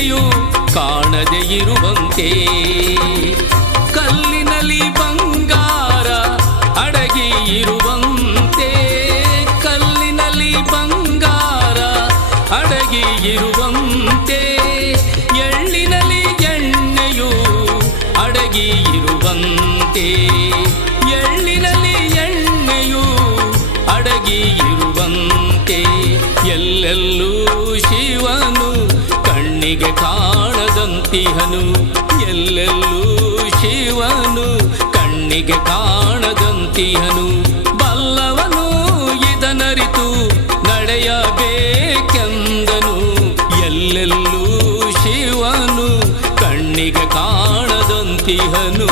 ಮಹಿಮೆಯು ಕಾಣದೆ ಇರುವಂತೆ ಕಲ್ಲಿನಲ್ಲಿ ಬಂಗಾರ ಅಡಗಿ ಇರುವಂತೆ ಕಲ್ಲಿನಲ್ಲಿ ಬಂಗಾರ ಅಡಗಿ ಇರುವಂತೆ ಎಳ್ಳಿನಲ್ಲಿ ಎಣ್ಣೆಯು ಅಡಗಿ ಇರುವಂತೆ ಎಳ್ಳಿನಲ್ಲಿ ಎಣ್ಣೆಯು ಅಡಗಿ ಇರುವಂತೆ ಎಲ್ಲೆಲ್ಲೂ ಶಿವ ಕಣ್ಣಿಗೆ ಕಾಣದಂತಿಹನು ಎಲ್ಲೆಲ್ಲೂ ಶಿವನು ಕಣ್ಣಿಗೆ ಕಾಣದಂತಿಹನು ಬಲ್ಲವನು ಇದನರಿತು ನಡೆಯಬೇಕೆಂದನು ಎಲ್ಲೆಲ್ಲೂ ಶಿವನು ಕಣ್ಣಿಗೆ ಕಾಣದಂತಿಹನು